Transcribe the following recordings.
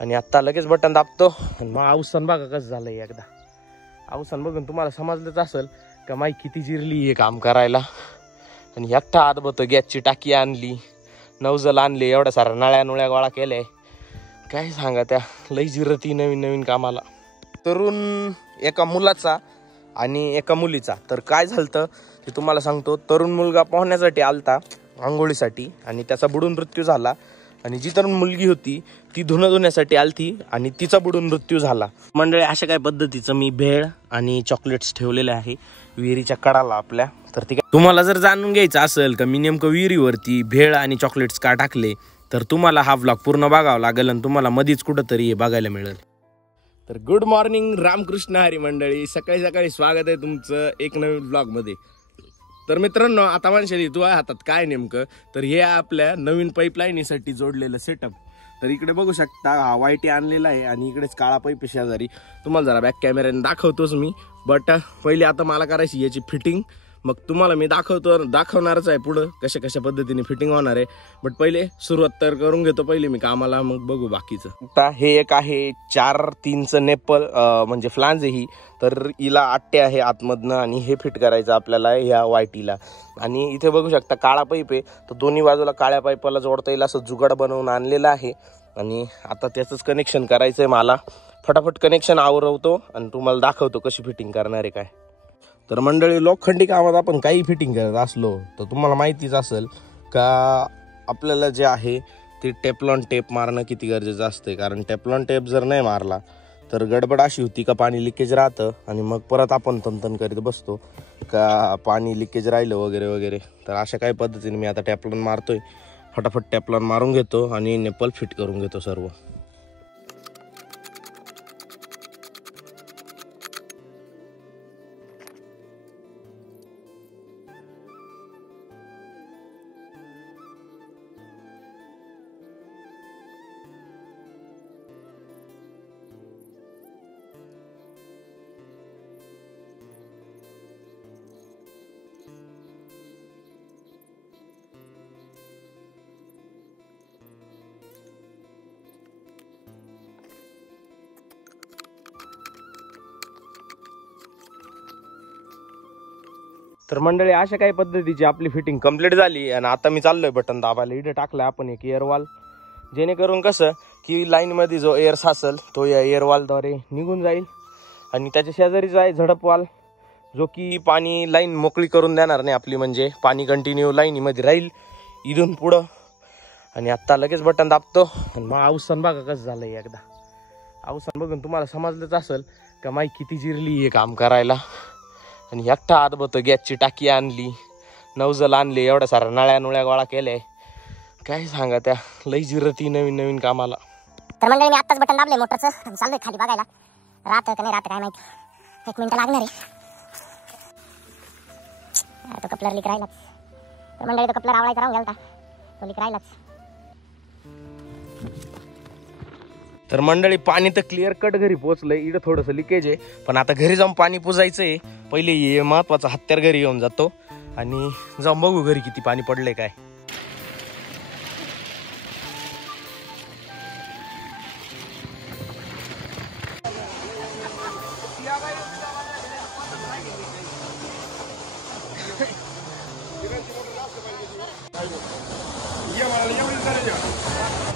आणि आता लगेच बटन दाबतो आणि मग अवसान बघा कसं झालंय. एकदा अवसान बघून तुम्हाला समजलंच असेल का माई किती जिरली हे काम करायला. आणि एकटा हात बघतो, गॅसची टाकी आणली, नवजल आणले, एवढ्या साऱ्या नळ्या नुळ्या गोळा केल्या. काय सांगा, त्या लई जिरती नवीन नवीन कामाला. तरुण एका मुलाचा आणि एका मुलीचा. तर काय झालं ते तुम्हाला सांगतो. तरुण मुलगा पोहण्यासाठी आलता आंघोळीसाठी आणि त्याचा बुडून मृत्यू झाला. आणि जी तरुण मुलगी होती ती धुणं धुण्यासाठी आलती आणि तिचा बुडून मृत्यू झाला. मंडळी, अशा काय पद्धतीचं मी भेळ आणि चॉकलेट्स ठेवलेले आहे विहिरीच्या कडाला आपल्या. तर ती तुम्हाला जर जाणून घ्यायचं असेल का मी नेमकं विहिरीवरती भेळ आणि चॉकलेट्स का टाकले, तर तुम्हाला हा व्लॉग पूर्ण बघावा लागेल आणि तुम्हाला मधीच कुठंतरी हे बघायला मिळेल. तर गुड मॉर्निंग, रामकृष्ण हरी मंडळी. सकाळी सकाळी स्वागत आहे तुमचं एक नवीन ब्लॉगमध्ये. तर मित्रांनो, आता म्हणशाली तू आहे हातात काय नेमकं, तर हे आपल्या नवीन पाईपलाईनीसाठी जोडलेलं सेटअप. तर इकडे बघू शकता हा वाईटी आणलेला आहे आणि इकडेच काळा पाईप शेजारी. तुम्हाला जरा बॅक कॅमेऱ्याने दाखवतोच मी, बट पहिले आता मला करायची याची फिटिंग. मग तुम्हाला मी दाखवणारच आहे पुढं कशा कशा पद्धतीने फिटिंग होणार आहे. बट पहिले सुरुवात तर करून घेतो पहिले मी कामाला, मग बघू बाकीचं. आता हे एक आहे 4-3चं नेपल म्हणजे फ्लांज आहे ही. तर हिला आट्टे आहे आतमधनं आणि हे फिट करायचं आपल्याला ह्या वायटीला. आणि इथे बघू शकता काळा पाईप आहे, तर दोन्ही बाजूला काळ्या पाईपाला जोडता येईल असं जुगाड बनवून आणलेलं आहे. आणि आता त्याचंच कनेक्शन करायचं आहे मला. फटाफट कनेक्शन आवरवतो आणि तुम्हाला दाखवतो कशी फिटिंग करणार आहे काय. तर मंडळी, लोखंडी कामात आपण काही फिटिंग करत असलो तर तुम्हाला माहितीच असेल का आपल्याला जे आहे ते टेफ्लॉन टेप मारणं किती गरजेचं असते. कारण टेफ्लॉन टेप जर नाही मारला तर गडबड अशी होती का पाणी लिकेज राहतं आणि मग परत आपण तनतन करीत बसतो का पाणी लिकेज राहिलं वगैरे वगैरे. तर अशा काही पद्धतीने मी आता टेफ्लॉन मारतोय. फटाफट टेफ्लॉन मारून घेतो आणि नेपल फिट करून घेतो सर्व. तर मंडळी, अशा काही पद्धतीची आपली फिटिंग कंप्लीट झाली आणि आता मी चाललोय बटन दाबायला. इथे टाकलं आपण एक एअरवॉल, जेणेकरून कसं की लाईनमध्ये जो एअर साचल तो या एअरवॉलद्वारे निघून जाईल. आणि त्याच्या शेजारीच आहे झडपवाल, जो की पाणी लाईन मोकळी करून देणार नाही आपली, म्हणजे पाणी कंटिन्यू लाईनीमध्ये राहील इथून पुढं. आणि आत्ता लगेच बटन दाबतो आणि मग अवसान बघा कसं झालंय. एकदा अवसान बघून तुम्हाला समजलंच असेल का माई किती जिरली हे काम करायला. आणि एकटा हात बघतो, गॅसची टाकी आणली, नवजल आणले, एवढ्या साऱ्या नळ्या नुळ्या गोळा केल्या. काय सांगा, त्या लई जिरती नवीन नवीन कामाला. तर मंडळी, मी आत्ताच बटन दाबले मोटरचं, चाललोय खाली बघायला राहतं का नाही राहतं काय माहिती. 1 मिनिट लागणार आहे. तो कपलर लीक राहिलाच. तर मंडळी, तो कपलर आवळायचा राहून गेलता, तो लीक राहिलाच. तर मंडळी, पाणी तर क्लिअर कट घरी पोहोचलंय. इकडं थोडंसं लिकेज आहे, पण आता घरी जाऊन पाणी पुजायचंय. पहिले हे महत्वाचं हत्यार घरी येऊन जातो आणि जाऊन बघू घरी किती पाणी पडलंय काय.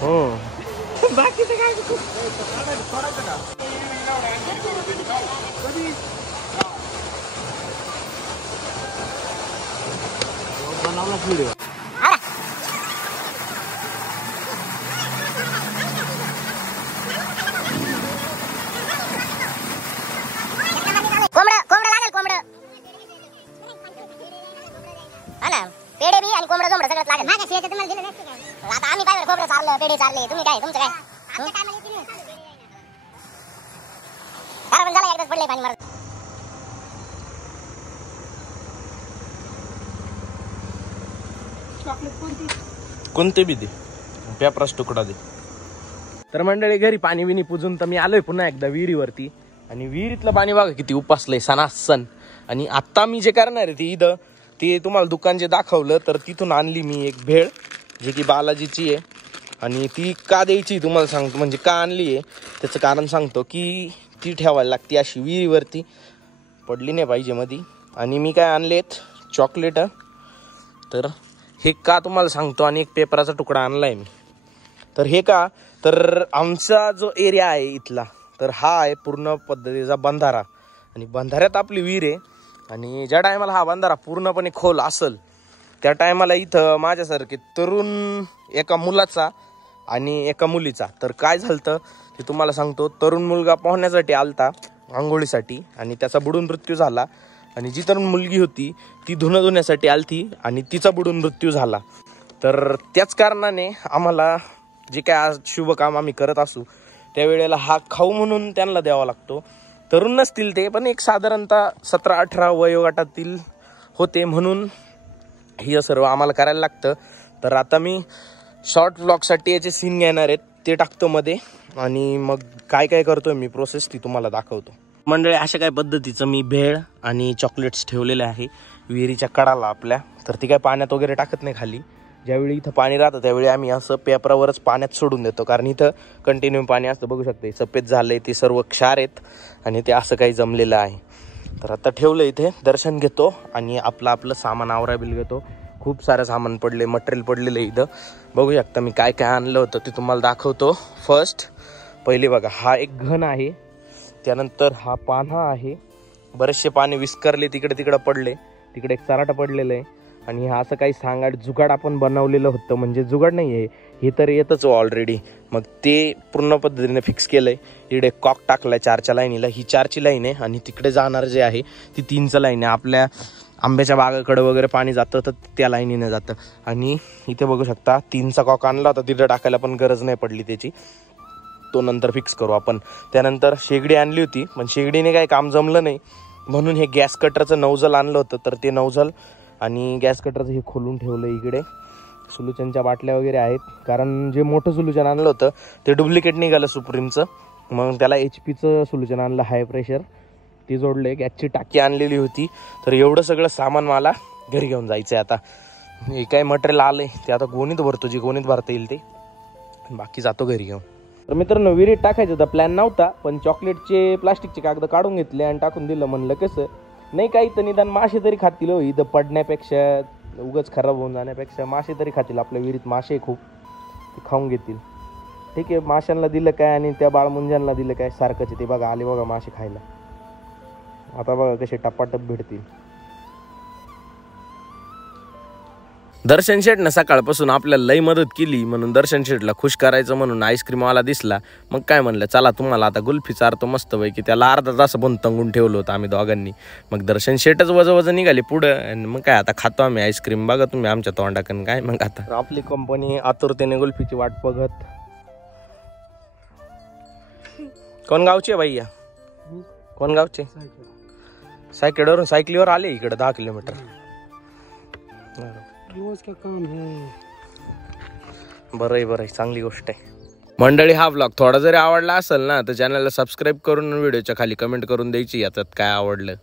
हो, बाकीचं काय बनवला व्हिडिओ. कोंबडं लागेल, कोंबडं हा ना. पेढे बी आणि कोंबडं जोंबडं सगळंच लागेल. माझ्या शिवाय तुम्हाला दिलं नसतं काय. आता आम्ही काय खोबरं चारलं, पेढे चारले, तुम्ही काय तुमचं काय झाला एकदाच पडले पाणी मारत. कोणते बी दे, पेपराचा तुकडा दे. तर मंडळी, घरी पाणी बिनी पुजून तर मी आलोय पुन्हा एकदा विहिरीवरती. आणि विहिरीतलं पाणी बघा किती उपासलंय सणासन. आणि आता मी जे करणार आहे इथं ते तुम्हाला दुकान जे दाखवलं तर तिथून आणली मी एक भेळ, जे की बालाजीची आहे. आणि ती का द्यायची तुम्हाला सांगतो, म्हणजे का आणली आहे त्याचं कारण सांगतो. की ती ठेवायला लागते अशी विहिरीवरती, पडली नाही पाहिजे मध्ये. आणि मी काय आणलेत चॉकलेट. तर हे का तुम्हाला सांगतो. आणि एक पेपराचा तुकडा आणला आहे मी. तर हे का, तर आमचा जो एरिया आहे इथला, तर हा आहे पूर्ण पद्धतीचा बंधारा. आणि बंधाऱ्यात आपली विहीर आहे. आणि ज्या टायमाला हा बंधारा पूर्णपणे खोल असेल त्या टायमाला इथं माझ्यासारखे तरुण एका मुलाचा आणि एका मुलीचा, तर काय झालं ते तुम्हाला सांगतो. तरुण मुलगा पोहण्यासाठी आलता आंघोळीसाठी आणि त्याचा बुडून मृत्यू झाला. आणि जी तरुण मुलगी होती ती धुणं धुण्यासाठी आलती आणि तिचा बुडून मृत्यू झाला. तर त्याच कारणाने आम्हाला जे काय आज शुभ काम आम्ही करत असू त्यावेळेला हा खाऊ म्हणून त्यांना द्यावा लागतो. तरुण नसतील ते, पण एक साधारणतः 17-18 वयोगटातील होते, म्हणून हे सर्व आम्हाला करायला लागतं. तर आता मी शॉर्ट व्लॉगसाठी याचे सीन घेणार आहेत, ते टाकतो मध्ये. आणि मग काय काय करतोय मी प्रोसेस ती तुम्हाला दाखवतो. मंडळी अशा काय पद्धतीचं मी भेळ आणि चॉकलेट्स ठेवलेले आहे विहिरीच्या कडाला आपल्या. तर ती काय पाण्यात वगैरे टाकत नाही खाली. ज्यावेळी इथं पाणी राहतं त्यावेळी आम्ही असं पेपरावरच पाण्यात सोडून देतो, कारण इथं कंटिन्यू पाणी असतं. बघू शकते सफेद झालंय, ते सर्व क्षार आहेत आणि ते असं काही जमलेलं आहे. तर आता ठेवलं इथे, दर्शन घेतो आणि आपलं सामान आवराबिल घेतो. खूप सारं सामान पडले, मटेरियल पडलेलं आहे इथं. बघू शकता मी काय काय आणलं होतं ते तुम्हाला दाखवतो. फर्स्ट पहिले बघा, हा एक घन आहे. त्यानंतर हा पान्हा आहे. बरेचसे पाने विस्करले, तिकडे तिकडे पडले. तिकडे एक चराटा पडलेलं आहे. आणि हा असं काही सांगाड जुगाड आपण बनवलेलं होतं, म्हणजे जुगाड नाही आहे हे, तर येतच ऑलरेडी. मग ते पूर्ण पद्धतीने फिक्स केलंय. इकडे कॉक टाकलाय 4च्या लाईनीला, ही 4ची लाईन आहे. आणि तिकडे जाणार जे आहे ती 3चं लाईन आहे. आपल्या आंब्याच्या बागाकडे वगैरे पाणी जातं तर त्या लाईनीने जातं. आणि इथे बघू शकता 3चा कॉक आणला होता, तिथं टाकायला पण गरज नाही पडली त्याची, तो नंतर फिक्स करू आपण. त्यानंतर शेगडी आणली होती, पण शेगडीने काही काम जमलं नाही, म्हणून हे गॅस कटरचं नौजल आणलं होतं. तर ते नौजल आणि गॅस कटरचं हे खोलून ठेवलं. इकडे सोल्युशनच्या बाटल्या वगैरे आहेत, कारण जे मोठं सोल्युशन आणलं होतं ते डुप्लिकेट निघालं सुप्रीमचं. मग त्याला HPचं सोल्युशन आणलं हाय प्रेशर, ते जोडले. गॅसची टाकी आणलेली होती. तर एवढं सगळं सामान मला घरी घेऊन जायचं आहे. आता हे काय मटेरियल आलंय ते आता गोणीत भरतो, जे गोणीत भरता येईल ते, बाकी जातो घरी घेऊन. तर मित्रांनो, विहिरीत टाकायचं होता प्लॅन नव्हता, पण चॉकलेटचे प्लास्टिकचे कागद काढून घेतले आणि टाकून दिलं. म्हणलं कसं नाही, काही तर निदान मासे तरी खातील हो, इथं पडण्यापेक्षा, उगच खराब होऊन जाण्यापेक्षा मासे तरी खातील. आपल्या विहिरीत मासे खूप, ते खाऊन घेतील. ठीक आहे, माशांना दिलं काय आणि त्या बाळमुंजांना दिलं काय, सारखंच ते. बघा आले बघा मासे खायला. आता बघा कसे टपाटप भेटतील. दर्शन शेठनं सकाळपासून आपल्याला लई मदत केली, म्हणून दर्शन शेठला खुश करायचं म्हणून आईस्क्रीमवाला दिसला. मग काय म्हणलं, चला तुम्हाला आता गुल्फी चारतो मस्त पैकी. त्याला अर्धा तास पण तंगून ठेवलं होतं आम्ही दोघांनी. मग दर्शन शेठच वजन निघाले पुढं, आणि मग काय आता खातो आम्ही आईस्क्रीम. बघा तुम्ही आमच्या तोंडाकन काय. मग आता आपली कंपनी आतुरतेने गुल्फीची वाट बघत. कोण गावचे आहे भैया, कोण गावचे? सायकलवरून, सायकलीवर आले इकडे 10 किलोमीटर. रोज का काम है. बरं आहे, चांगली गोष्ट आहे. मंडळी, हा व्लॉग थोडा जरी आवडला असेल ना, तर चॅनलला सबस्क्राईब करून व्हिडिओच्या खाली कमेंट करून द्यायची याच्यात काय आवडलं.